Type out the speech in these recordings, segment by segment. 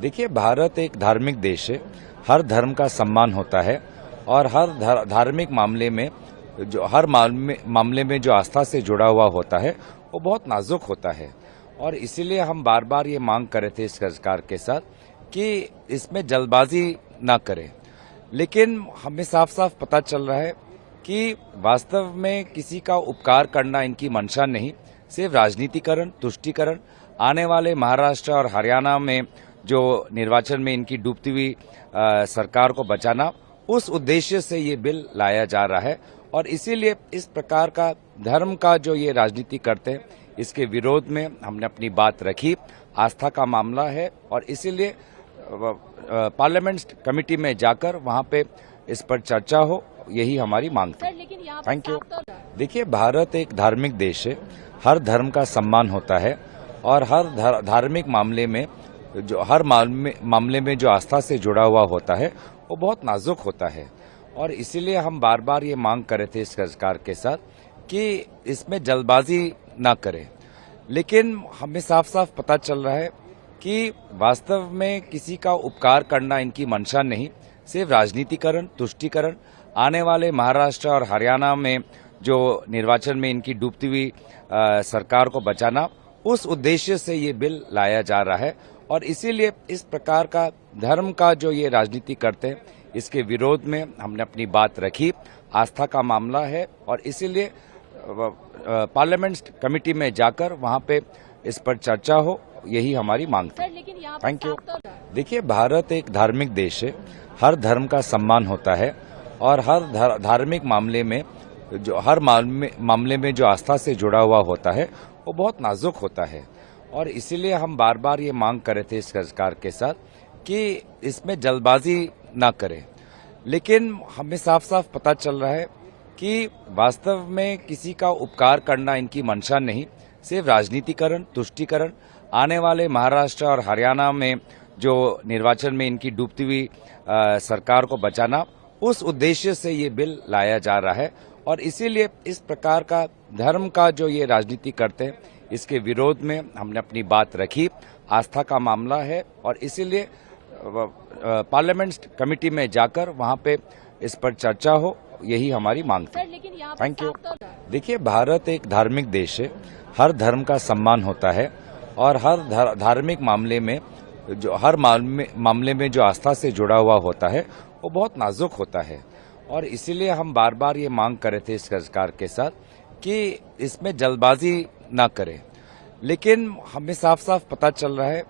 देखिए, भारत एक धार्मिक देश है। हर धर्म का सम्मान होता है और हर धार्मिक मामले में मामले में जो आस्था से जुड़ा हुआ होता है वो बहुत नाजुक होता है। और इसीलिए हम बार बार ये मांग कर रहे थे इस सरकार के साथ कि इसमें जल्दबाजी ना करें। लेकिन हमें साफ साफ पता चल रहा है कि वास्तव में किसी का उपकार करना इनकी मंशा नहीं, सिर्फ राजनीतिकरण, तुष्टीकरण, आने वाले महाराष्ट्र और हरियाणा में जो निर्वाचन में इनकी डूबती हुई सरकार को बचाना, उस उद्देश्य से ये बिल लाया जा रहा है। और इसीलिए इस प्रकार का धर्म का जो ये राजनीति करते हैं, इसके विरोध में हमने अपनी बात रखी। आस्था का मामला है और इसीलिए पार्लियामेंट कमेटी में जाकर वहां पे इस पर चर्चा हो, यही हमारी मांग थी। Thank you. देखिए, भारत एक धार्मिक देश है। हर धर्म का सम्मान होता है और हर धार्मिक मामले में मामले में जो आस्था से जुड़ा हुआ होता है वो बहुत नाजुक होता है। और इसीलिए हम बार बार ये मांग कर रहे थे इस सरकार के साथ कि इसमें जल्दबाजी ना करें। लेकिन हमें साफ साफ पता चल रहा है कि वास्तव में किसी का उपकार करना इनकी मंशा नहीं, सिर्फ राजनीतिकरण, तुष्टीकरण, आने वाले महाराष्ट्र और हरियाणा में जो निर्वाचन में इनकी डूबती हुई सरकार को बचाना, उस उद्देश्य से ये बिल लाया जा रहा है। और इसीलिए इस प्रकार का धर्म का जो ये राजनीति करते हैं, इसके विरोध में हमने अपनी बात रखी। आस्था का मामला है और इसीलिए पार्लियामेंट कमेटी में जाकर वहां पे इस पर चर्चा हो, यही हमारी मांग थी। Thank you. देखिए, भारत एक धार्मिक देश है। हर धर्म का सम्मान होता है और हर धार्मिक मामले में मामले में जो आस्था से जुड़ा हुआ होता है वो बहुत नाजुक होता है। और इसीलिए हम बार बार ये मांग कर रहे थे इस सरकार के साथ कि इसमें जल्दबाजी ना करें। लेकिन हमें साफ साफ पता चल रहा है कि वास्तव में किसी का उपकार करना इनकी मंशा नहीं, सिर्फ राजनीतिकरण, तुष्टीकरण, आने वाले महाराष्ट्र और हरियाणा में जो निर्वाचन में इनकी डूबती हुई सरकार को बचाना, उस उद्देश्य से ये बिल लाया जा रहा है। और इसीलिए इस प्रकार का धर्म का जो ये राजनीति करते हैं, इसके विरोध में हमने अपनी बात रखी। आस्था का मामला है और इसीलिए पार्लियामेंट कमेटी में जाकर वहां पे इस पर चर्चा हो, यही हमारी मांग थी। Thank you. देखिए, भारत एक धार्मिक देश है। हर धर्म का सम्मान होता है और हर धार्मिक मामले में मामले में जो आस्था से जुड़ा हुआ होता है वो बहुत नाजुक होता है। और इसीलिए हम बार बार ये मांग कर रहे थे इस सरकार के साथ कि इसमें जल्दबाजी ना करें। लेकिन हमें साफ साफ पता चल रहा है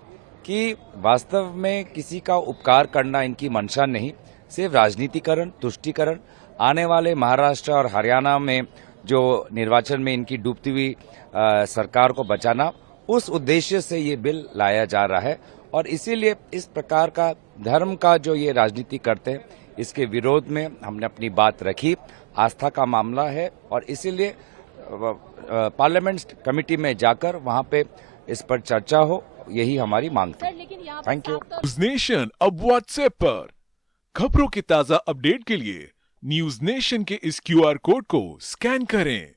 कि वास्तव में किसी का उपकार करना इनकी मंशा नहीं, सिर्फ राजनीतिकरण, तुष्टीकरण, आने वाले महाराष्ट्र और हरियाणा में जो निर्वाचन में इनकी डूबती हुई सरकार को बचाना, उस उद्देश्य से ये बिल लाया जा रहा है। और इसीलिए इस प्रकार का धर्म का जो ये राजनीति करते हैं, इसके विरोध में हमने अपनी बात रखी। आस्था का मामला है और इसीलिए पार्लियामेंट कमेटी में जाकर वहां पे इस पर चर्चा हो, यही हमारी मांग थी। Thank you. न्यूज नेशन अब व्हाट्सएप पर खबरों के ताजा अपडेट के लिए न्यूज नेशन के इस QR कोड को स्कैन करें।